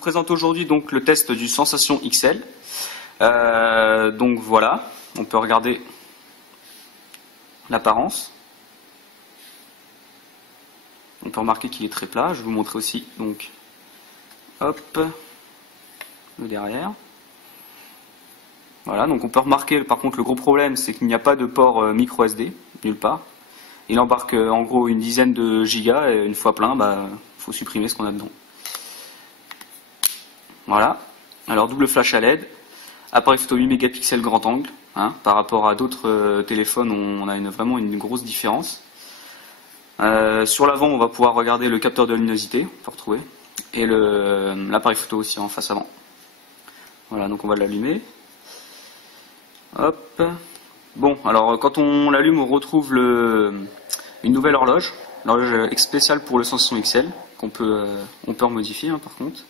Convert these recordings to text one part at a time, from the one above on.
présente aujourd'hui donc le test du Sensation XL. Donc voilà, on peut regarder l'apparence. On peut remarquer qu'il est très plat. Je vais vous montrer aussi donc hop le derrière. Voilà, donc on peut remarquer par contre le gros problème c'est qu'il n'y a pas de port micro SD nulle part. Il embarque en gros une dizaine de gigas et une fois plein, faut supprimer ce qu'on a dedans. Voilà, alors double flash à LED, appareil photo 8 mégapixels grand angle, par rapport à d'autres téléphones on a vraiment une grosse différence. Sur l'avant on va pouvoir regarder le capteur de luminosité, on peut retrouver, et l'appareil photo aussi en face avant. Voilà, donc on va l'allumer. Hop. Bon, alors quand on l'allume on retrouve une nouvelle horloge, l'horloge spéciale pour le Sensation XL, on peut remodifier par contre,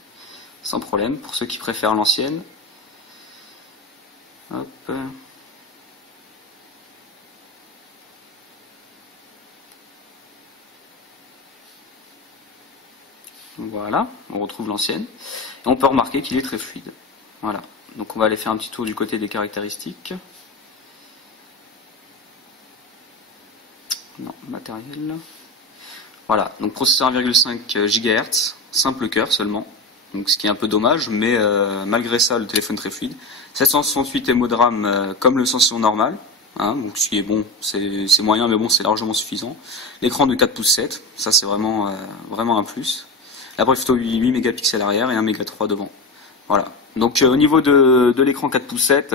sans problème, pour ceux qui préfèrent l'ancienne. Hop. Voilà, on retrouve l'ancienne. Et on peut remarquer qu'il est très fluide. Voilà, donc on va aller faire un petit tour du côté des caractéristiques. Non, matériel. Voilà, donc processeur 1,5 GHz, simple cœur seulement. Donc ce qui est un peu dommage, mais malgré ça, le téléphone très fluide. 768 MO de RAM comme le Sensation normal. Donc ce qui est bon, c'est moyen, mais bon, c'est largement suffisant. L'écran de 4 pouces 7, ça c'est vraiment un plus. L'appareil photo 8 mégapixels arrière et 1 méga 3 devant. Voilà. Donc au niveau de l'écran 4 pouces 7,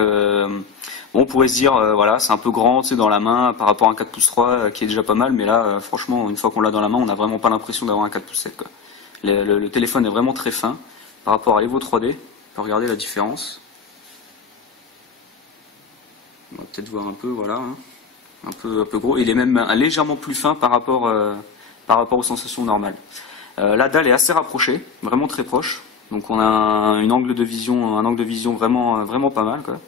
on pourrait se dire, voilà, c'est un peu grand, tu sais, dans la main par rapport à un 4 pouces 3 qui est déjà pas mal, mais là, franchement, une fois qu'on l'a dans la main, on n'a vraiment pas l'impression d'avoir un 4 pouces 7, quoi. Le téléphone est vraiment très fin par rapport à l'Evo 3D. On peut regarder la différence. On va peut-être voir un peu, voilà, un peu gros. Il est même légèrement plus fin par rapport aux sensations normales. La dalle est assez rapprochée, vraiment très proche. Donc on a un angle de vision vraiment pas mal, quoi.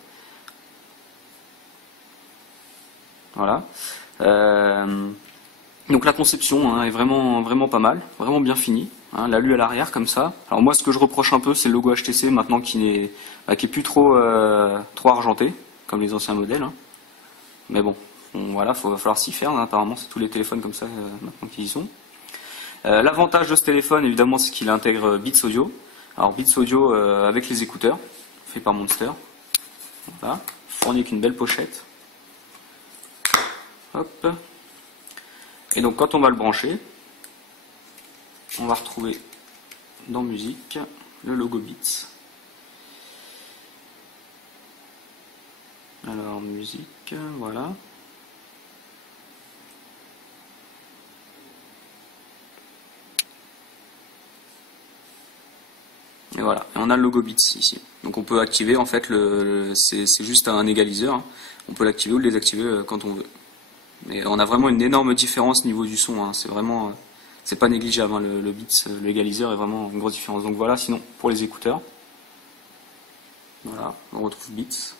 Voilà. Donc la conception est vraiment pas mal, vraiment bien finie. L'alu à l'arrière comme ça. Alors moi ce que je reproche un peu c'est le logo HTC maintenant qui est plus trop argenté comme les anciens modèles. Mais bon, voilà, va falloir s'y faire. Apparemment c'est tous les téléphones comme ça maintenant qui y sont. L'avantage de ce téléphone évidemment c'est qu'il intègre Beats Audio. Alors Beats Audio avec les écouteurs, fait par Monster. Voilà, fourni avec une belle pochette. Hop. Et donc quand on va le brancher, on va retrouver dans musique le logo Beats. Alors musique, voilà. Et voilà, et on a le logo Beats ici. Donc on peut activer, en fait, c'est juste un égaliseur. On peut l'activer ou le désactiver quand on veut. Mais on a vraiment une énorme différence au niveau du son. C'est vraiment, c'est pas négligeable. Le Beats, l'égaliseur est vraiment une grosse différence. Donc voilà, sinon pour les écouteurs, voilà, on retrouve Beats.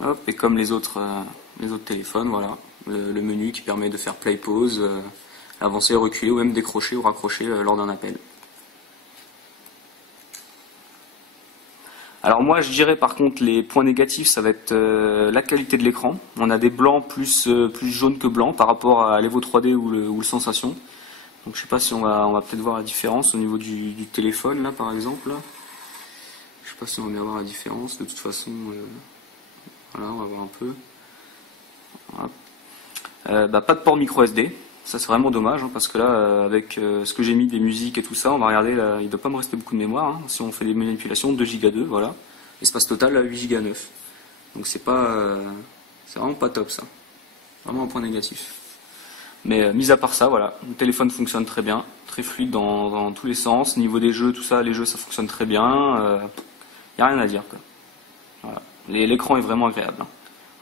Hop, et comme les autres téléphones, voilà, le menu qui permet de faire play, pause, avancer, reculer ou même décrocher ou raccrocher lors d'un appel. Alors moi je dirais par contre les points négatifs ça va être la qualité de l'écran. On a des blancs plus jaunes que blancs par rapport à l'Evo 3D ou le Sensation. Donc je sais pas si on va peut-être voir la différence au niveau du téléphone là par exemple. Je sais pas si on va bien voir la différence de toute façon. Voilà, on va voir un peu. Voilà. Pas de port micro SD. Ça c'est vraiment dommage parce que là avec ce que j'ai mis des musiques et tout ça, on va regarder là, il ne doit pas me rester beaucoup de mémoire si on fait des manipulations, 2 Go 2, voilà. Espace total 8 Go 9. Donc c'est vraiment pas top ça. Vraiment un point négatif. Mais mis à part ça, voilà, le téléphone fonctionne très bien, très fluide dans tous les sens. Niveau des jeux, tout ça, les jeux ça fonctionne très bien. Y a rien à dire quoi. Voilà. L'écran est vraiment agréable.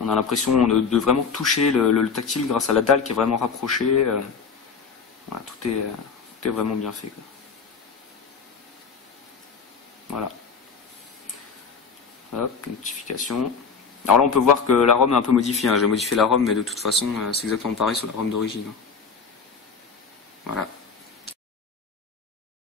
On a l'impression de vraiment toucher le tactile grâce à la dalle qui est vraiment rapprochée. Voilà, tout est vraiment bien fait, quoi. Voilà. Hop, notification. Alors là on peut voir que la ROM est un peu modifiée. J'ai modifié la ROM mais de toute façon c'est exactement pareil sur la ROM d'origine. Voilà.